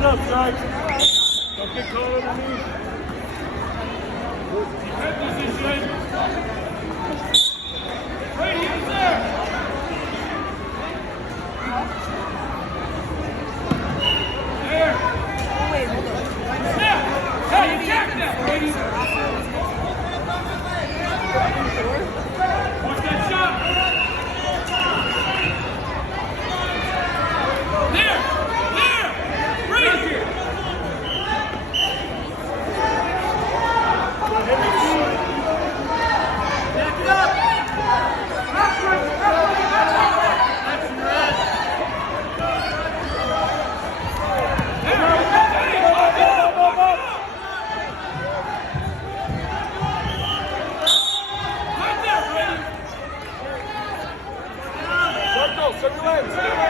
it up, Strike. Don't get caught underneath. Head position. Right here, there. There. Oh, wait, hold on. Snap. Hey, attack that, Brady. Watch that shot. There. There. Right here. Back it up. That's red. Circle in.